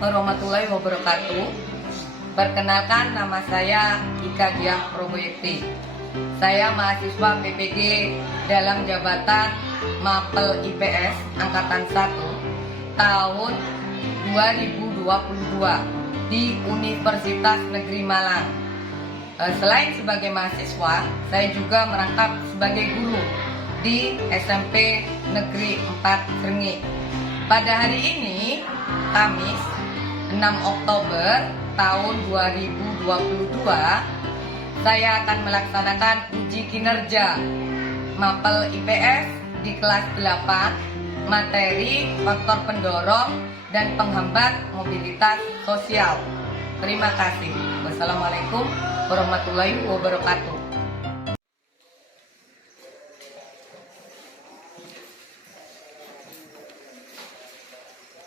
warahmatullahi wabarakatuh. Perkenalkan, nama saya Ika Diah Proboyekti. Saya mahasiswa PPG dalam jabatan Mapel IPS Angkatan 1 tahun 2022 di Universitas Negeri Malang. Selain sebagai mahasiswa, saya juga merangkap sebagai guru di SMP Negeri 4 Srenggi. Pada hari ini, Kamis 6 Oktober tahun 2022, saya akan melaksanakan uji kinerja Mapel IPS di kelas 8, materi faktor pendorong dan penghambat mobilitas sosial. Terima kasih. Wassalamualaikum warahmatullahi wabarakatuh.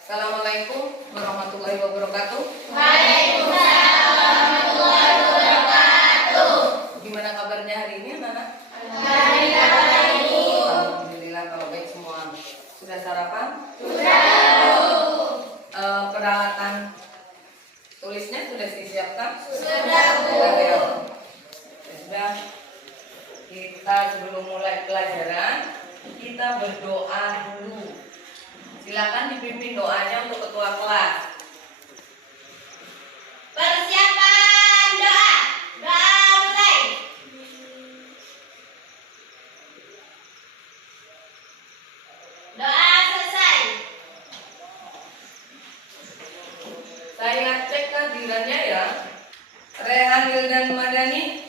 Assalamualaikum warahmatullahi wabarakatuh. Waalaikumsalam warahmatullahi wabarakatuh. Gimana kabarnya hari ini, anak-anak? Baik. Alhamdulillah kalau baik semua. Sudah sarapan? Sudah. Peralatan tulisnya sudah disiapkan? Sudah, Bu. Sudah. Kita sebelum mulai pelajaran, kita berdoa dulu. Silakan dipimpin doanya untuk ketua kelas. Persiapan doa. Doa mulai. Doa selesai. Saya cek kehadirannya ya. Rehan Wildan Madani,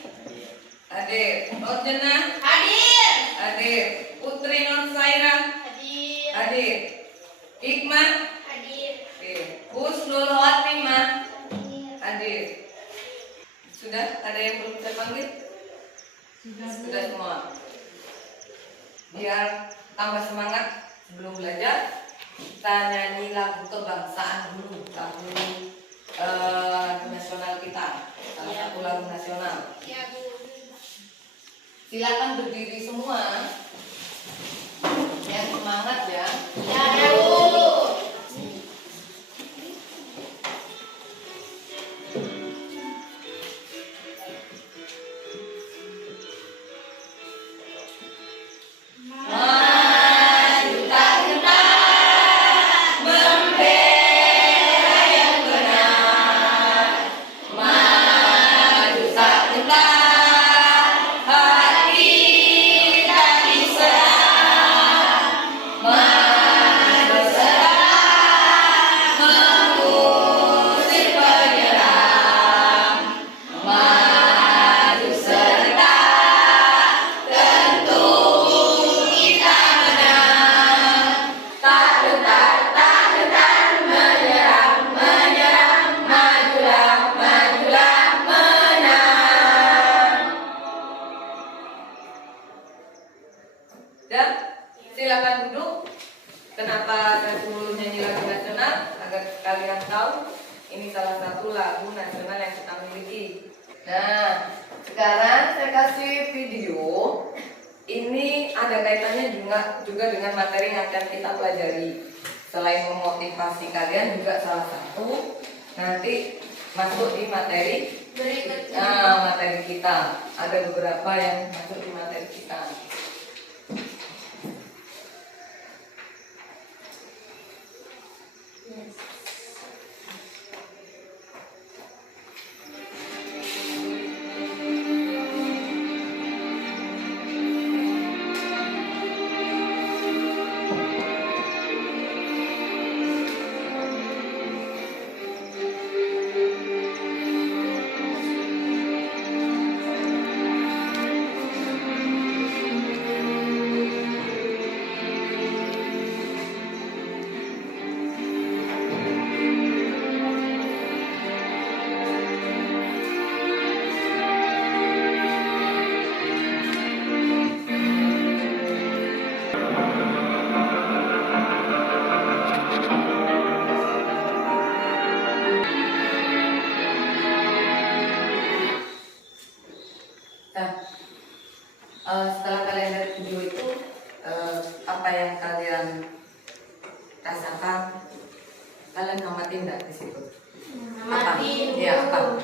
hadir. Nurjana, Hadir. hadir. Putri Nur Saira, Hadir. hadir. Hikmah, Hadir. hadir. Husnul Khotimah, Hadir. hadir. Sudah? Ada yang belum saya panggil? Sudah semua. Biar tambah semangat sebelum belajar, kita nyanyi lagu kebangsaan dulu, lagu nasional kita, salah satu lagu nasional. Ya, Bu. Silakan berdiri semua. Yang semangat ya. Ya, Bu. Dan silakan duduk. Kenapa saya suruh nyanyi lagu nasional? Agar kalian tahu ini salah satu lagu nasional yang kita miliki. Nah, sekarang saya kasih video. Ini ada kaitannya juga dengan materi yang akan kita pelajari. Selain memotivasi kalian, juga salah satu nanti masuk di materi Berikutnya. materi kita. Ada beberapa yang masuk di materi kita. Setelah kalian lihat video itu, apa yang kalian rasakan? Kalian ngamatin nggak di situ? Amati. Iya, apa?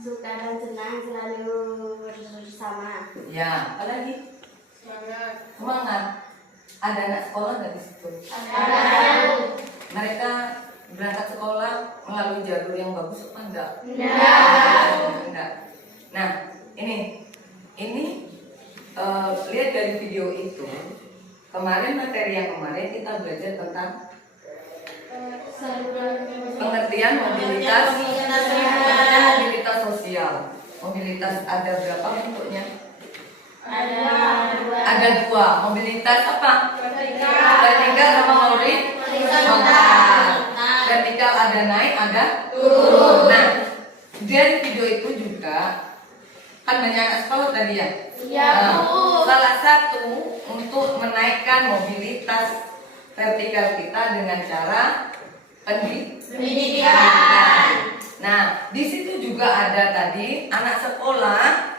Suka dan senang selalu bersama. Ya, apa lagi? Semangat. Ada anak sekolah nggak di situ? Ada. Mereka berangkat sekolah melalui jalur yang bagus apa enggak? Enggak. Nah, ini lihat dari video itu. Kemarin materi yang kemarin kita belajar tentang pengertian mobilitas sosial. Mobilitas ada berapa bentuknya? Ada dua. Mobilitas apa? Vertikal sama horizontal. Vertikal ada naik, ada turun. Nah, dari video itu juga kan banyak anak sekolah tadi ya. Salah satu untuk menaikkan mobilitas vertikal kita dengan cara pendidikan. Nah, di situ juga ada tadi anak sekolah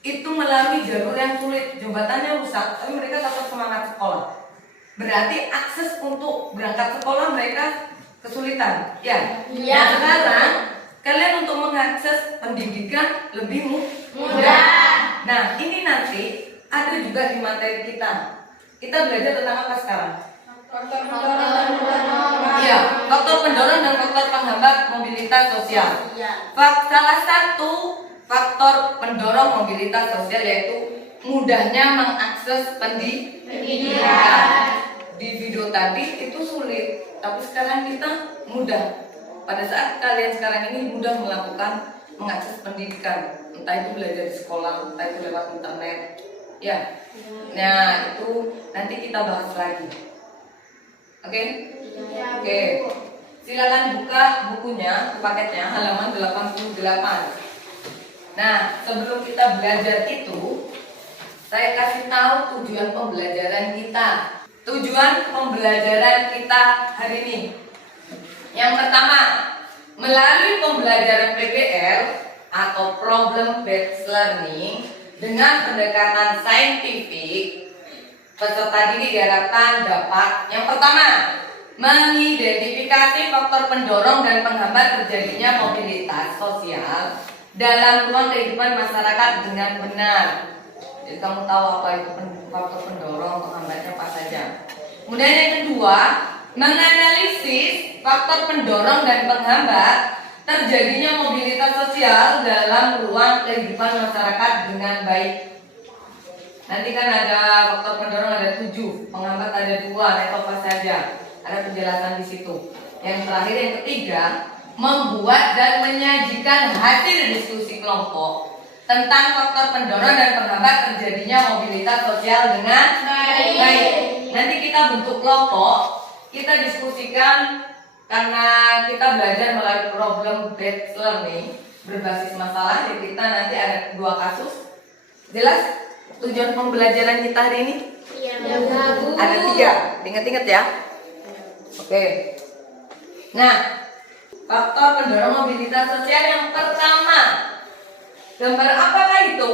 itu melalui jalur yang sulit, jembatannya rusak, tapi mereka tetap semangat sekolah. Berarti akses untuk berangkat sekolah mereka kesulitan, ya. Nah, sekarang kalian untuk mengakses pendidikan lebih mudah. Nah, ini nanti ada juga di materi kita. Kita belajar tentang apa sekarang? Iya, faktor pendorong dan faktor penghambat mobilitas sosial. Salah satu faktor pendorong mobilitas sosial yaitu mudahnya mengakses pendidikan. Di video tadi itu sulit, tapi sekarang kita mudah. Pada saat kalian sekarang ini mudah melakukan mengakses pendidikan, entah itu belajar di sekolah, entah itu lewat internet, ya. Nah, itu nanti kita bahas lagi. Oke? Oke. Silakan buka bukunya, paketnya halaman 88. Nah, sebelum kita belajar itu, saya kasih tahu tujuan pembelajaran kita. Tujuan pembelajaran kita hari ini. Yang pertama, melalui pembelajaran PBL atau Problem Based Learning dengan pendekatan saintifik, peserta didik diharapkan dapat yang pertama, mengidentifikasi faktor pendorong dan penghambat terjadinya mobilitas sosial dalam ruang kehidupan masyarakat dengan benar. Jadi kamu tahu apa itu faktor pendorong, penghambatnya apa saja. Kemudian yang kedua, menganalisis faktor pendorong dan penghambat terjadinya mobilitas sosial dalam ruang kehidupan masyarakat dengan baik. Nanti kan ada faktor pendorong ada 7, penghambat ada 2, itu apa saja. Ada penjelasan di situ. Yang terakhir yang ketiga, membuat dan menyajikan hasil diskusi kelompok tentang faktor pendorong dan penghambat terjadinya mobilitas sosial dengan baik. Nanti kita bentuk kelompok, kita diskusikan karena kita belajar melalui problem based learning berbasis masalah. Jadi kita nanti ada 2 kasus. Jelas tujuan pembelajaran kita hari ini? Ada 3. Ingat-ingat ya. Oke. Nah, faktor pendorong mobilitas sosial yang pertama. Gambar apakah itu?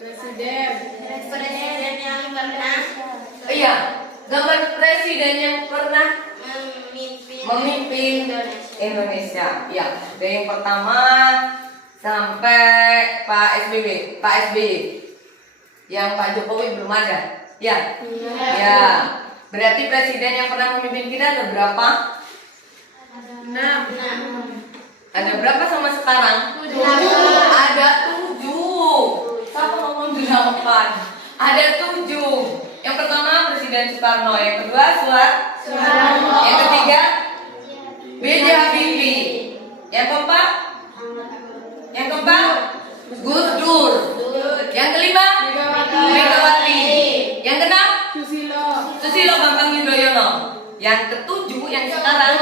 Presiden yang pernah Iya, gambar presiden yang pernah memimpin Indonesia. Ya, dari yang pertama sampai Pak SBY. Yang Pak Jokowi belum ada. Ya. Ya. Berarti presiden yang pernah memimpin kita ada berapa? 6. Ada berapa sama sekarang? 7. Ada 7. Siapa ngomong 8? Ada 7. Yang pertama Presiden Soekarno, yang kedua Soeharto, yang ketiga B.J. Habibie, yang keempat Gus Dur, yang kelima Megawati, yang keenam Susilo Bambang Yudhoyono, yang ketujuh yang sekarang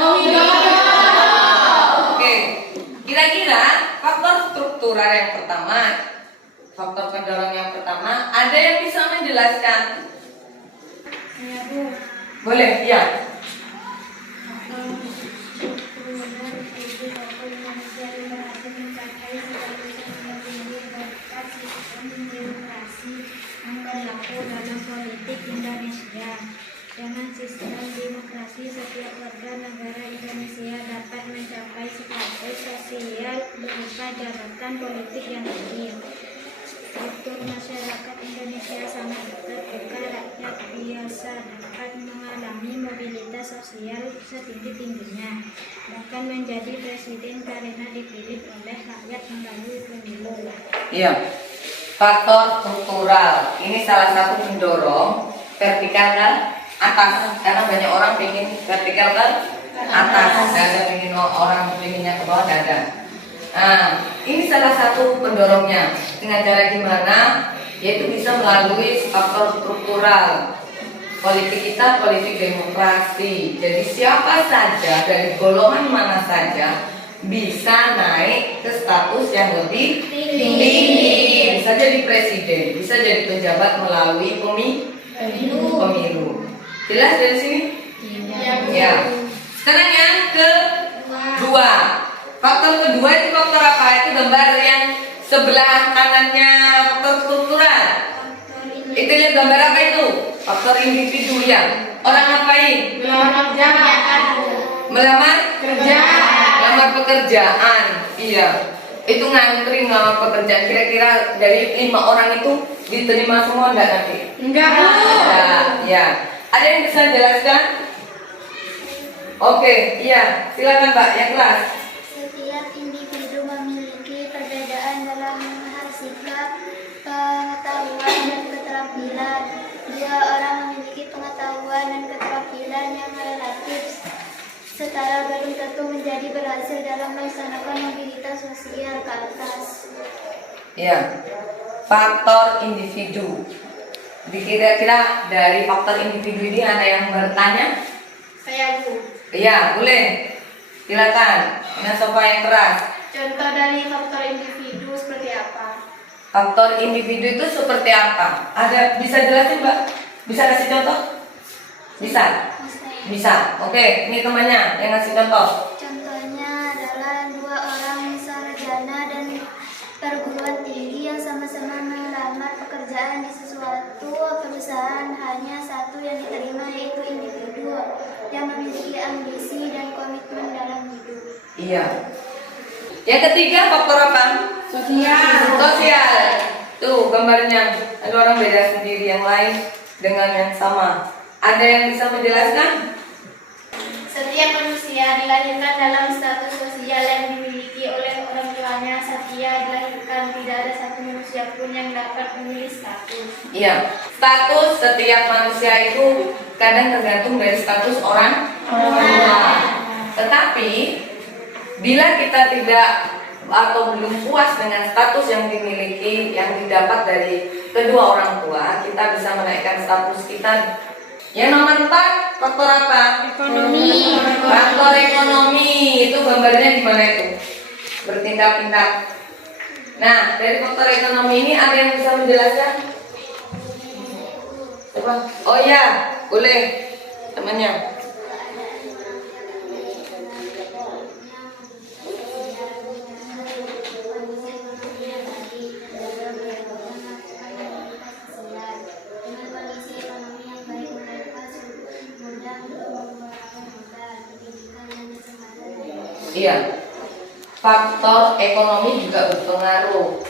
Oke, kira-kira faktor struktural yang pertama, faktor pendorong yang pertama, ada yang bisa menjelaskan? Boleh, ya. Dengan sistem demokrasi, setiap warga negara Indonesia dapat mencapai status sosial berupa jabatan politik yang adil. Struktur masyarakat Indonesia sangat terbuka, rakyat biasa dapat mengalami mobilitas sosial setinggi-tingginya, bahkan menjadi presiden karena dipilih oleh rakyat melalui pemilu. Iya. Faktor struktural ini salah satu pendorong vertikal ke atas, karena banyak orang ingin vertikal ke atas, dan ingin orang inginnya ke bawah, dada. Nah, ini salah satu pendorongnya. Dengan cara gimana? Yaitu bisa melalui faktor struktural. Politik kita politik demokrasi. Jadi siapa saja dari golongan mana saja bisa naik ke status yang lebih tinggi. Bisa jadi presiden, bisa jadi pejabat melalui pemilu. Jelas dari sini? Ya. Sekarang yang kedua. Faktor kedua itu faktor apa? Itu gambar yang sebelah kanannya faktor struktural. Itu yang gambar apa itu? Faktor individu yang orang ngapain? Melamar pekerjaan. Iya. Itu ngantri ngelamar pekerjaan. Kira-kira dari 5 orang itu diterima semua enggak nanti? Enggak, Bu. Ya. Ada yang bisa jelaskan? Oke, iya. Silakan Mbak yang kelas. Setiap individu memiliki perbedaan dalam hal sikap, pengetahuan, dan keterampilan. Dua orang memiliki pengetahuan dan keterampilan yang relatif setara belum tentu menjadi berhasil dalam melaksanakan mobilitas sosial ke atas. Iya. Faktor individu. Kira-kira dari faktor individu ini ada yang bertanya? Saya, Bu. Iya, boleh. Silakan. Dengan sofa yang keras. Contoh dari faktor individu seperti apa? Faktor individu itu seperti apa? Ada bisa jelasin, Mbak? Bisa kasih contoh? Bisa. Bisa. Oke, ini temannya yang ngasih contoh. Contohnya adalah dua orang sarjana dan perguruan tinggi yang sama-sama melamar pekerjaan di sesuatu perusahaan. Hanya satu yang diterima, yaitu individu yang memiliki ambisi dan komitmen dalam hidup. Iya. Yang ketiga faktor apa? Sosial. Tuh gambarnya. Ada orang beda sendiri, yang lain dengan yang sama. Ada yang bisa menjelaskan? Setiap manusia dilahirkan dalam status sosial yang dimiliki oleh orang tuanya. Setiap dilahirkan, tidak ada satu manusia pun yang dapat memilih status. Iya. Status setiap manusia itu kadang tergantung dari status orang tua. Tetapi bila kita tidak atau belum puas dengan status yang dimiliki, yang didapat dari kedua orang tua, kita bisa menaikkan status kita. Yang nomor 4, faktor apa? Ekonomi. Faktor ekonomi. Itu gambarnya di mana itu? Berpindah-pindah. Nah, dari faktor ekonomi ini ada yang bisa menjelaskan? Coba. Oh ya, boleh. Temannya. Iya. Faktor ekonomi juga berpengaruh.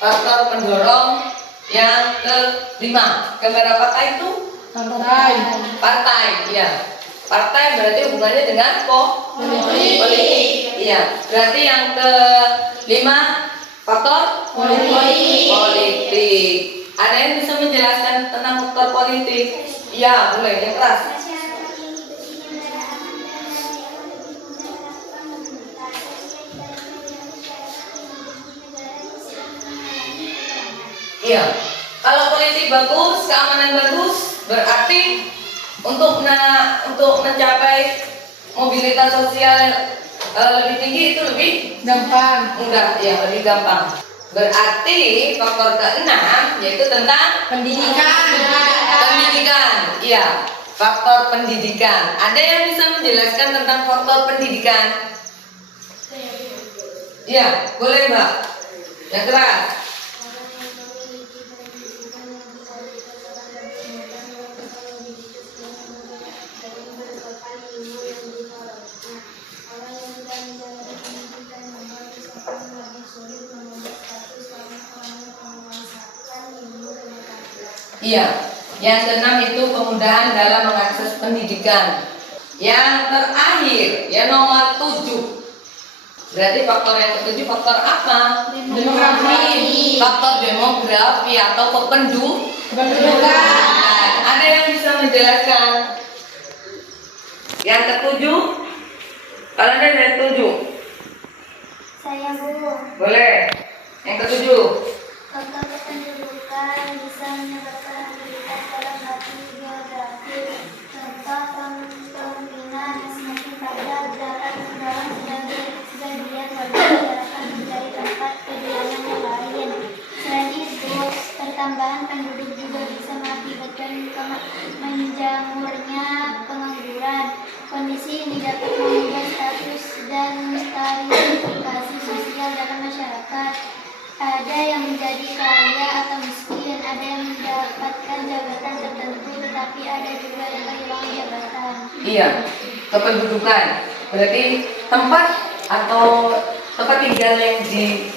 Faktor pendorong yang kelima. Gambar apakah itu? Partai, iya. Partai berarti hubungannya dengan politik. Iya. Berarti yang kelima faktor politik. Ada yang bisa menjelaskan tentang faktor politik? Iya, boleh. Yang keras. Iya, kalau politik bagus, keamanan bagus, berarti untuk mencapai mobilitas sosial lebih tinggi itu lebih Gampang. mudah, ya lebih gampang. Berarti faktor keenam yaitu tentang Pendidikan. Iya, faktor pendidikan. Ada yang bisa menjelaskan tentang faktor pendidikan? Iya, boleh Mbak. Yang keras. Iya. Yang keenam itu kemudahan dalam mengakses pendidikan. Yang terakhir, yang nomor 7. Berarti faktor yang ketujuh faktor apa? Demografi. Faktor demografi atau kependudukan. Ada yang bisa menjelaskan? Yang ketujuh? Kalau ada yang ketujuh, Saya Bu. boleh. Yang ketujuh. Faktor kependudukan bisa menyebabkan mobilitas dalam arti geografi. Contoh kemungkinan semakin padat dapat mendorong sebagian warga masyarakat mencari tempat kediaman yang lain. Selain itu, pertambahan penduduk juga bisa mengakibatkan menjamurnya pengangguran. Kondisi ini dapat mengubah status dan stratifikasi sosial dalam masyarakat. Ada yang menjadi kaya atau miskin, ada yang mendapatkan jabatan tertentu, tetapi ada juga yang kehilangan jabatan. Iya, kependudukan. Berarti tempat atau tempat tinggal yang di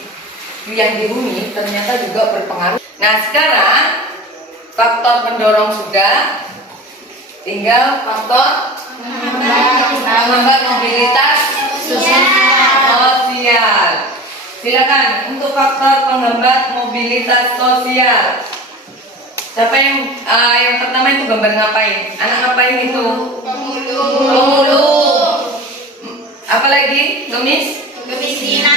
bumi ternyata juga berpengaruh. Nah, sekarang faktor pendorong sudah, tinggal faktor penghambat mobilitas sosial. Silakan untuk faktor penghambat mobilitas sosial. Siapa yang pertama itu gambar ngapain? Anak ngapain itu? Pemulung. Apalagi? Kemiskinan.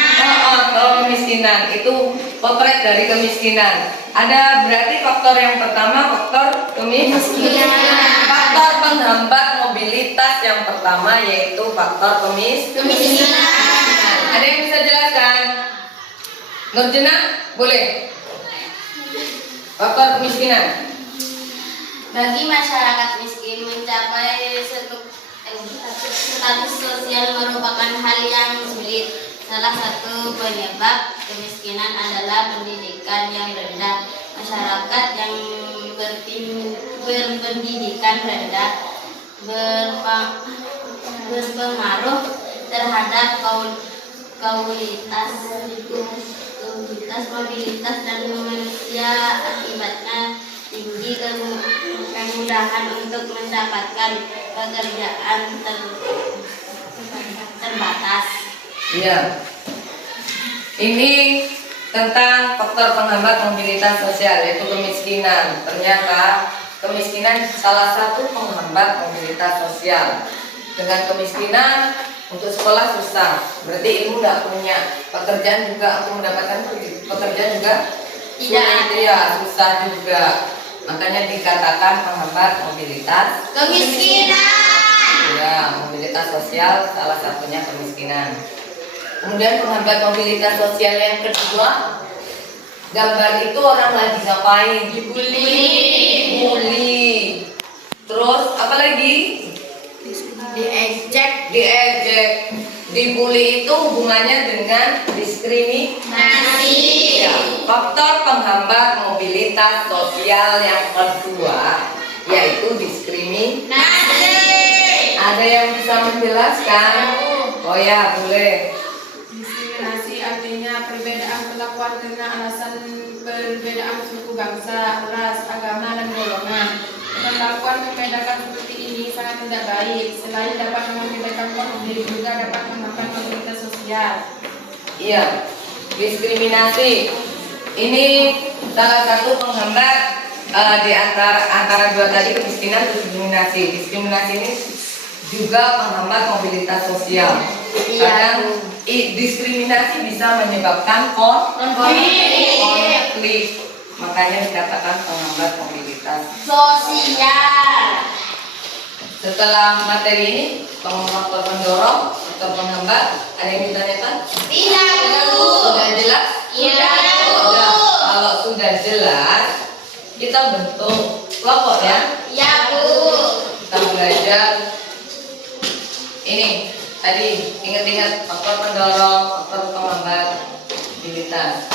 Kemiskinan itu potret dari kemiskinan. Ada berarti faktor yang pertama faktor kemiskinan. Faktor penghambat mobilitas yang pertama yaitu faktor kemiskinan. Ada yang bisa jelaskan? Nurjana, boleh. Faktor kemiskinan. Bagi masyarakat miskin mencapai status sosial merupakan hal yang sulit. Salah satu penyebab kemiskinan adalah pendidikan yang rendah. Masyarakat yang berpendidikan rendah berpengaruh terhadap mobilitas dan manusia, akibatnya tinggi kemudahan untuk mendapatkan pekerjaan terbatas. Iya. Ini tentang faktor penghambat mobilitas sosial yaitu kemiskinan. Ternyata kemiskinan salah satu penghambat mobilitas sosial. Dengan kemiskinan untuk sekolah susah, berarti ilmu nggak punya, pekerjaan juga untuk mendapatkan pekerjaan juga susah juga. Makanya dikatakan penghambat mobilitas Kemiskinan. ya, mobilitas sosial salah satunya kemiskinan. Kemudian penghambat mobilitas sosial yang kedua, gambar itu orang lagi ngapain? Dibully. Terus apa lagi? Diejek. Dibully itu hubungannya dengan diskriminasi. Ya, faktor penghambat mobilitas sosial yang kedua yaitu diskriminasi. Ada yang bisa menjelaskan? Oh ya, boleh. Diskriminasi artinya perbedaan perlakuan karena alasan perbedaan suku, bangsa, ras, agama, dan golongan. Perlakuan membedakan seperti ini sangat tidak baik. Selain dapat mengakibatkan konflik, juga dapat menghambat mobilitas sosial. Iya, diskriminasi. Ini salah satu penghambat di antara dua tadi, kemiskinan dan diskriminasi. Diskriminasi ini juga penghambat mobilitas sosial. Kadang diskriminasi bisa menyebabkan konflik. Makanya dikatakan penghambat mobilitas Sosial. Setelah materi ini, faktor pendorong, faktor penghambat, ada yang ditanyakan? Tidak, Bu. Sudah jelas? Iya, Bu. Sudah. Kalau sudah jelas, kita bentuk kelompok ya. Iya, Bu. Kita belajar ini tadi, ingat-ingat faktor pendorong, faktor penghambat mobilitas.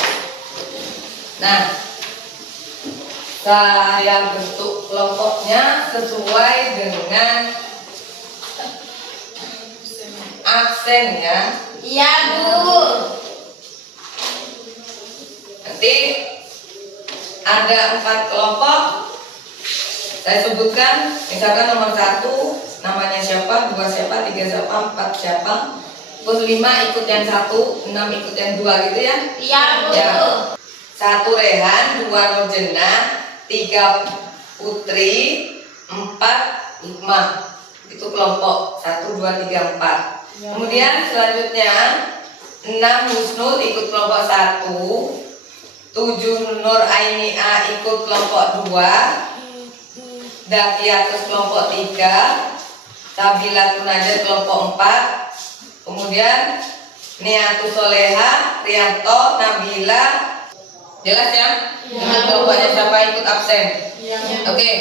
Nah, saya bentuk kelompoknya sesuai dengan aksennya. Iya, Bu. Nanti ada 4 kelompok Saya sebutkan, misalkan nomor 1 namanya siapa, 2 siapa, 3 siapa, 4 siapa, terus 5 ikut yang 1, 6 ikut yang 2 gitu ya. Iya, Bu. Ya. 1 Rehan, 2 Nurjena, 3 Putri, 4 Hikmah. Itu kelompok 1, 2, 3, 4. Kemudian selanjutnya 6 Husnul ikut kelompok 1, 7 Nur Aini A ikut kelompok 2, Dakiatus kelompok 3, Sabila Tunajat kelompok 4, kemudian Niatus Soleha, Rianto, Nabila. Jelas ya? Dengan kelompoknya siapa ikut absen? Oke,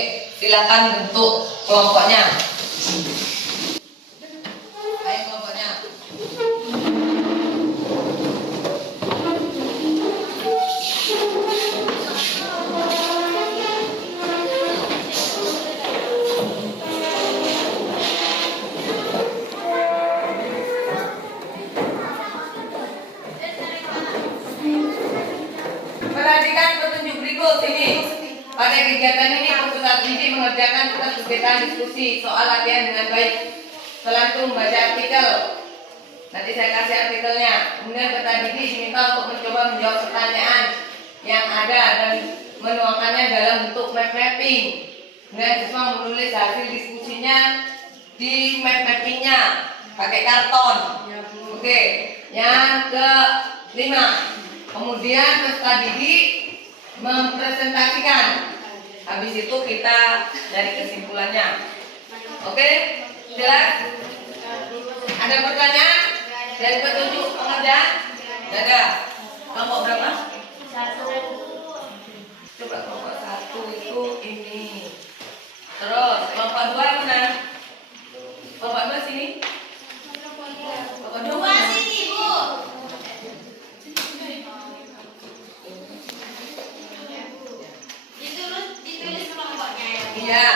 silakan bentuk kelompoknya. Ayo kelompoknya. Perhatikan petunjuk berikut ini. Pada kegiatan ini peserta didik mengerjakan tugas kegiatan diskusi soal latihan dengan baik. Setelah itu membaca artikel. Nanti saya kasih artikelnya. Kemudian peserta didik diminta untuk mencoba menjawab pertanyaan yang ada dan menuangkannya dalam bentuk map mapping. Kemudian siswa menulis hasil diskusinya di map mappingnya pakai karton. Oke. Yang ke-5. Kemudian peserta didik mempresentasikan. Habis itu kita dari kesimpulannya. Oke? Jelas? Ada pertanyaan dari petunjuk pengerjaan? Tidak ada. Kelompok berapa? 1. Coba kelompok 1 itu ini. Terus kelompok 2 mana? Kelompok 2 sini. Kelompok 2 sini, Bu. Ditulis kelompoknya ya. Iya.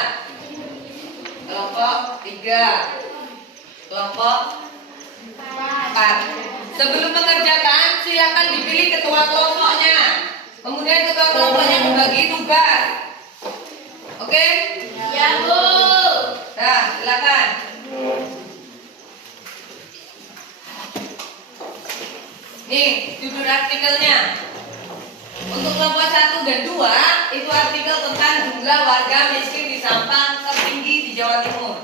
Kelompok 3. Kelompok 4. Sebelum mengerjakan silakan dipilih ketua kelompoknya. Kemudian ketua kelompoknya membagi tugas. Oke? Ya, Bu. Nah, silakan. Nih, judul artikelnya. Untuk kelompok 1 dan 2 itu artikel tentang jumlah warga miskin di Sampang tertinggi di Jawa Timur.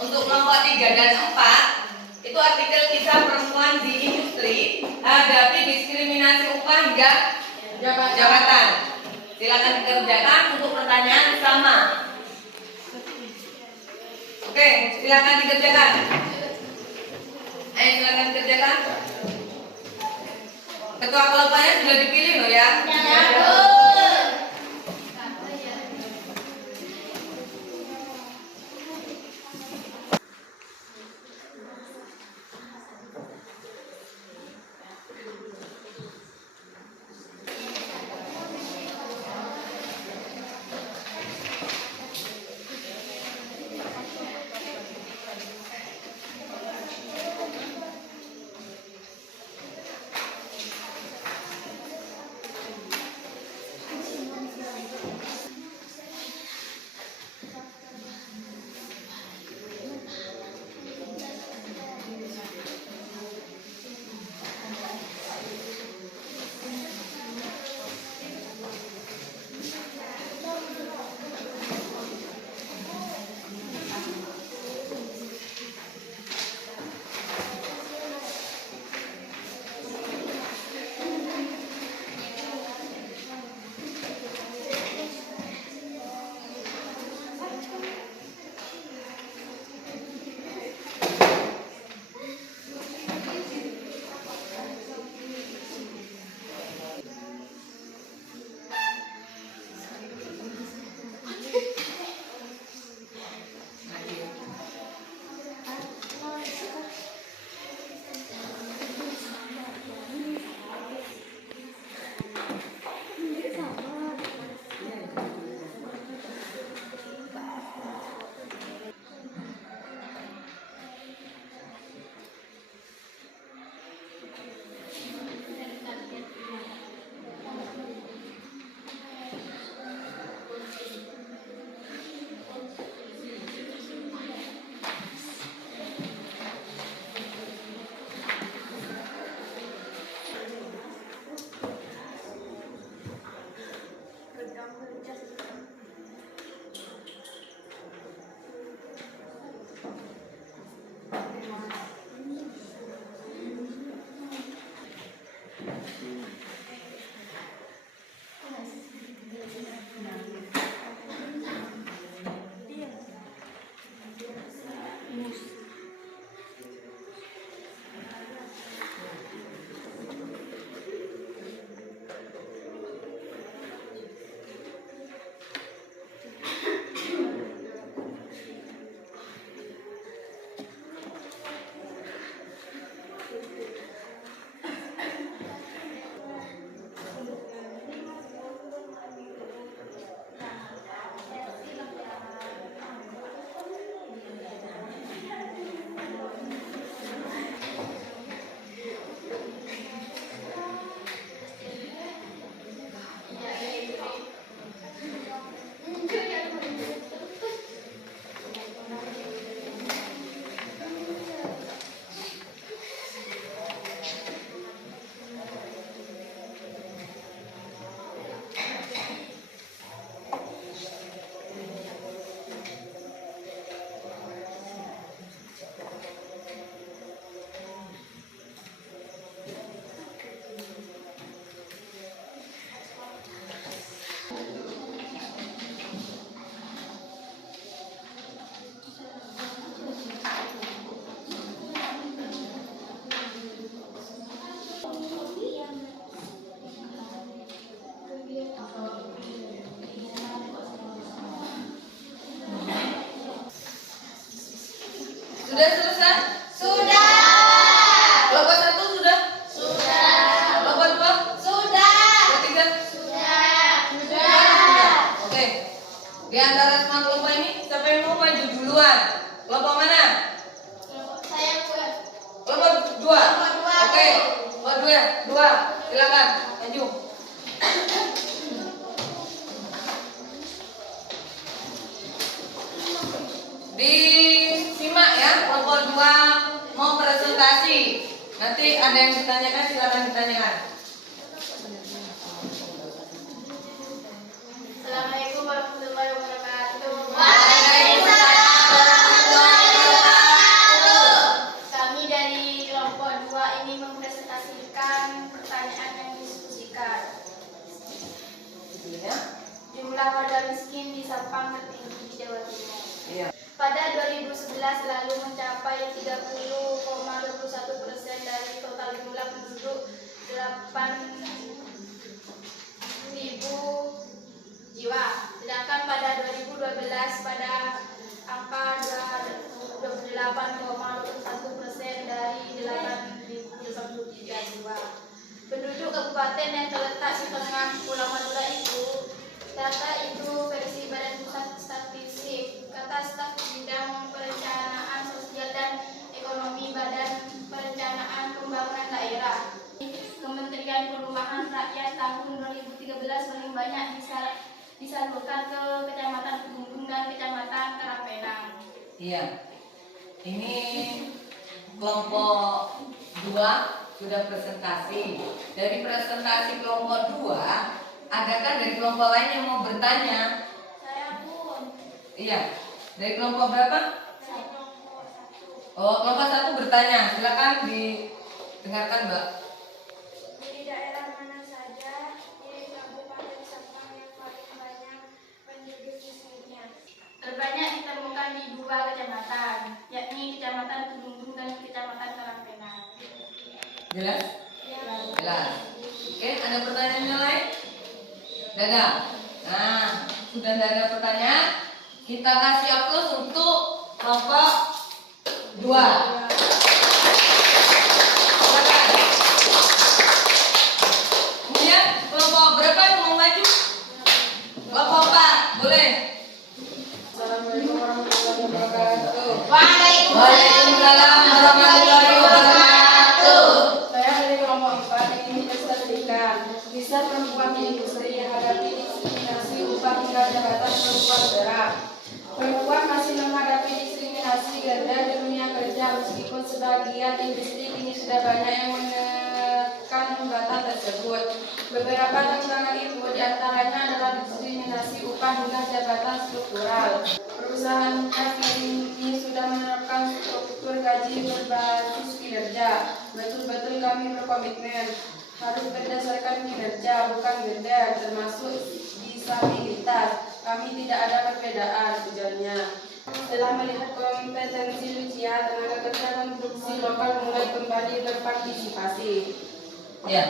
Untuk kelompok 3 dan 4 itu artikel kisah perempuan di industri hadapi diskriminasi upah hingga jabatan. Silakan dikerjakan untuk pertanyaan sama. Oke, silakan dikerjakan. Ayo silakan dikerjakan. Ketua kelompoknya sudah dipilih loh ya. Ya, Bu. Sudah selesai? Sudah. Kelompok 1 sudah? Sudah. Kelompok 2? Sudah. Kelompok 3? Sudah. Sudah. Oke. Di antara semua kelompok ini siapa yang mau maju duluan? Kelompok mana? Saya buat. Kelompok 2. Kelompok 2. Oke. Kelompok 2. Silakan maju. Disimak ya, kelompok 2 mau presentasi. Nanti ada yang ditanyakan, silakan ditanyakan. Assalamualaikum warahmatullahi wabarakatuh. Waalaikumsalam warahmatullahi wabarakatuh. Kami dari kelompok 2 ini mempresentasikan pertanyaan yang didiskusikan. Judulnya? Jumlah warga miskin di Sampang tertinggi di Jawa Timur. Iya. Pada 2011 lalu mencapai 30,21% dari total jumlah penduduk 8.000 jiwa. Sedangkan pada 2012 pada angka 28,21% dari 8.023 jiwa. Penduduk kabupaten yang terletak di tengah Pulau Madura itu, data itu versi Badan Pusat Statistik, kata staf bidang perencanaan sosial dan ekonomi Badan Perencanaan Pembangunan Daerah. Kementerian Perumahan Rakyat tahun 2013 paling banyak disalurkan ke Kecamatan Kedungdung dan Kecamatan Karangpenang. Iya. Ini kelompok 2 sudah presentasi. Dari presentasi kelompok 2, adakah dari kelompok lain yang mau bertanya? Saya pun. Iya. Dari kelompok berapa? Saya kelompok 1. Oh, kelompok 1 bertanya. Silakan didengarkan, Mbak. Di daerah mana saja di Kabupaten Sampang yang paling banyak penduduk miskinnya? Terbanyak ditemukan di 2 kecamatan, yakni Kecamatan Kedungdung dan Kecamatan Karangpenang. Jelas? Jelas. Oke, ada pertanyaan yang lain? Tidak ada. Nah, sudah tidak ada pertanyaan, kita kasih aplaus untuk kelompok 2. Silakan. Kemudian kelompok berapa yang mau maju? Kelompok 4, boleh. Assalamualaikum warahmatullahi wabarakatuh. Waalaikumsalam warahmatullahi wabarakatuh. Saya dari kelompok 4 ingin mempresentasikan kisah perempuan di industri yang hadapi diskriminasi upah hingga jabatan perempuan berat. Perempuan masih menghadapi diskriminasi ganda di dunia kerja meskipun sebagian industri kini sudah banyak yang menekan hambatan tersebut. Beberapa tantangan itu diantaranya adalah diskriminasi upah hingga jabatan struktural. Perusahaan kini sudah menerapkan struktur gaji berbasis kinerja. Betul-betul kami berkomitmen harus berdasarkan kinerja, bukan gender, termasuk disabilitas. Kami tidak ada perbedaan, ujarnya. Setelah melihat kompetensi Lucia, tenaga kerja konstruksi lokal mulai kembali berpartisipasi. Ya,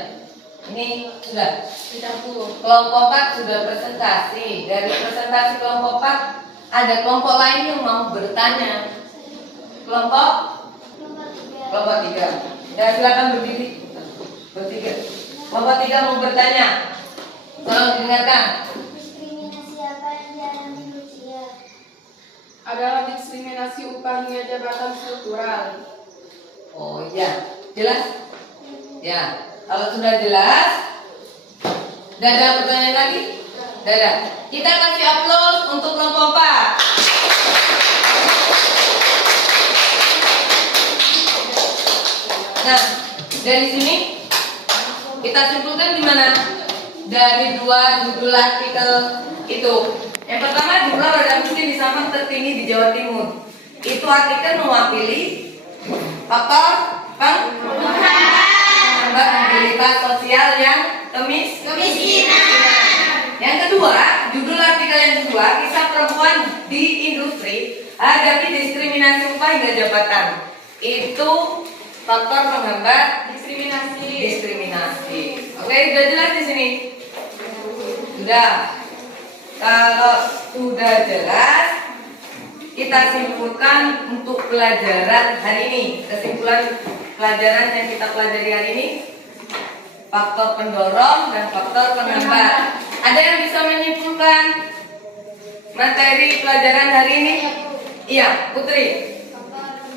ini sudah. Dicampur. Kelompok 4 sudah presentasi. Dari presentasi kelompok 4, ada kelompok lain yang mau bertanya. Kelompok 3. Ya, silakan berdiri. Bertiga. Kelompok 3 mau bertanya. Tolong dengarkan. Diskriminasi apa yang dialami Lucia? Adalah diskriminasi upah hingga jabatan struktural. Oh iya, jelas? Ya, kalau sudah jelas, tidak ada pertanyaan lagi? Tidak ada. Kita kasih aplaus untuk kelompok 4. Nah, dari sini kita simpulkan di mana? Dari 2 judul artikel itu. Yang pertama, jumlah warga miskin di Sampang tertinggi di Jawa Timur. Itu artikel mewakili faktor mobilitas sosial yang kemiskinan. Yang kedua, judul artikel yang kedua, kisah perempuan di industri hadapi diskriminasi upah hingga jabatan. Itu faktor penghambat diskriminasi. Oke, sudah jelas di sini? Sudah. Kalau sudah jelas, kita simpulkan untuk pelajaran hari ini. Kesimpulan pelajaran yang kita pelajari hari ini, faktor pendorong dan faktor penghambat. Ada yang bisa menyimpulkan materi pelajaran hari ini? Iya, Putri.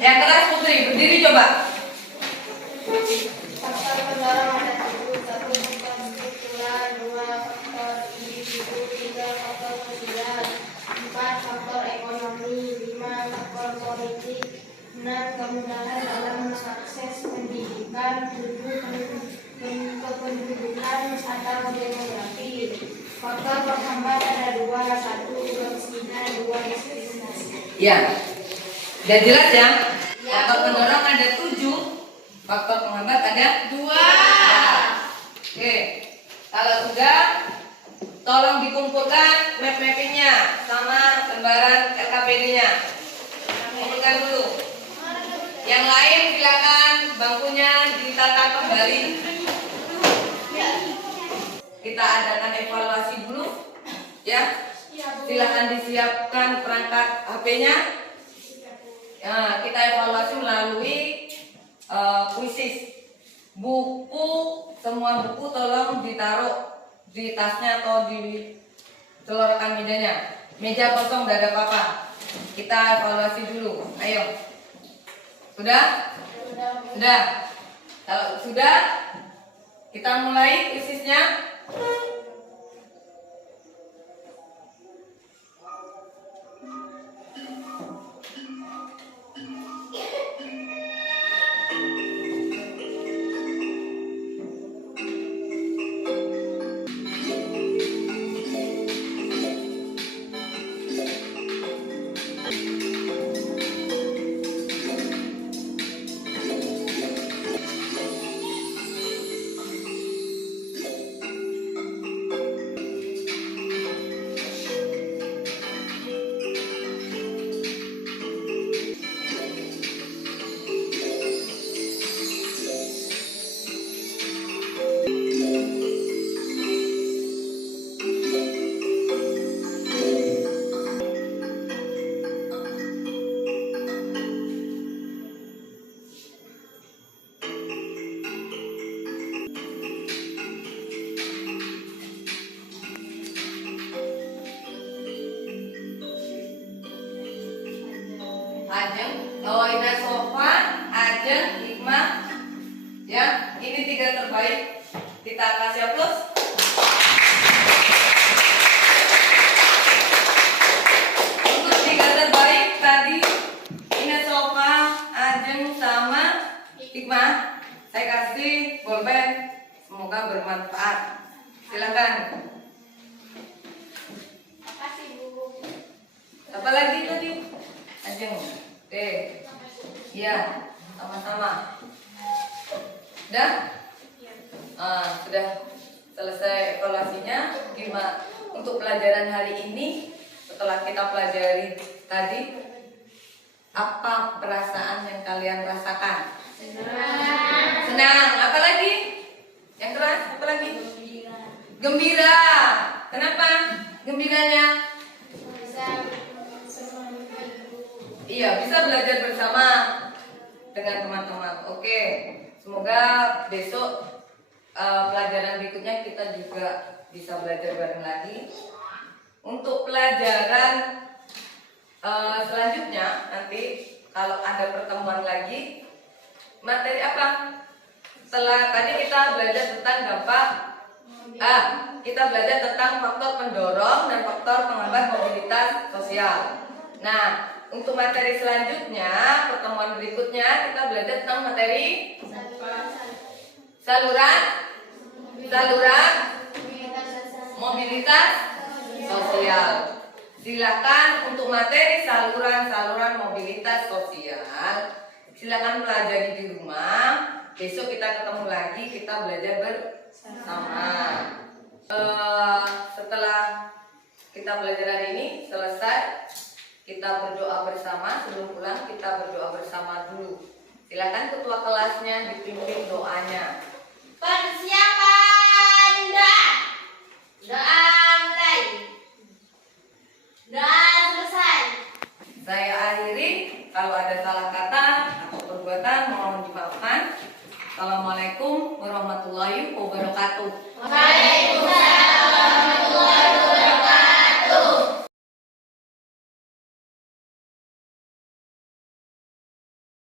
Yang keras Putri, berdiri coba. Faktor pendorong ada 7, 1 faktor struktural, 2 faktor individu, 3 faktor sosial, 4 faktor ekonomi, 5 faktor politik, 6 kemudahan dalam mengakses pendidikan, 7 kependudukan atau demografi. Faktor penghambat ada 2, 1 berzina, 2 diskriminasi. Ya, udah jelas ya? Ya, Faktor Bu. pendorong ada 7, faktor penghambat ada 2. Oke, kalau sudah, tolong dikumpulkan map-mappingnya sama lembaran LKPD-nya. Kumpulkan dulu. Yang lain silakan bangkunya ditata kembali. Kita adakan evaluasi dulu, ya. Silakan disiapkan perangkat HP-nya. Nah, kita evaluasi melalui kuisis. Buku, semua buku tolong ditaruh di tasnya atau di selorakan mejanya. Meja kosong, gak ada apa-apa. Kita evaluasi dulu. Ayo. Sudah? Sudah. Kalau sudah, kita mulai kuisisnya. Ajeng, Loina Sofan, Ajeng, Hikmah. Ya, ini 3 terbaik. Kita kasih aplaus. Untuk 3 terbaik tadi, Ina Sofa, Ajeng sama Hikmah. Saya kasih bolpen. Semoga bermanfaat. Silakan. Makasih, Bu. Apa lagi tadi? Ajeng. Oke. Iya, sama-sama. Sudah? Sudah selesai evaluasinya. Gimana untuk pelajaran hari ini? Setelah kita pelajari tadi, apa perasaan yang kalian rasakan? Senang. Apa lagi? Yang keras? Apa lagi? Gembira. Kenapa? Gembiranya? Iya, bisa belajar bersama dengan teman-teman. Oke, semoga besok pelajaran berikutnya kita juga bisa belajar bareng lagi. Untuk pelajaran selanjutnya nanti kalau ada pertemuan lagi, materi apa? Setelah tadi kita belajar tentang dampak, kita belajar tentang faktor pendorong dan faktor penghambat mobilitas sosial. Nah, untuk materi selanjutnya, pertemuan berikutnya kita belajar tentang materi saluran mobilitas sosial. Silakan untuk materi saluran mobilitas sosial, silakan pelajari di rumah. Besok kita ketemu lagi, kita belajar bersama. Setelah kita belajar hari ini selesai, kita berdoa bersama. Sebelum pulang kita berdoa bersama dulu. Silakan ketua kelasnya dipimpin doanya. Persiapan doa. Doa mulai. Doa selesai. Saya Saya akhiri, kalau ada salah kata atau perbuatan mohon dimaafkan. Assalamualaikum warahmatullahi wabarakatuh. Waalaikumsalam.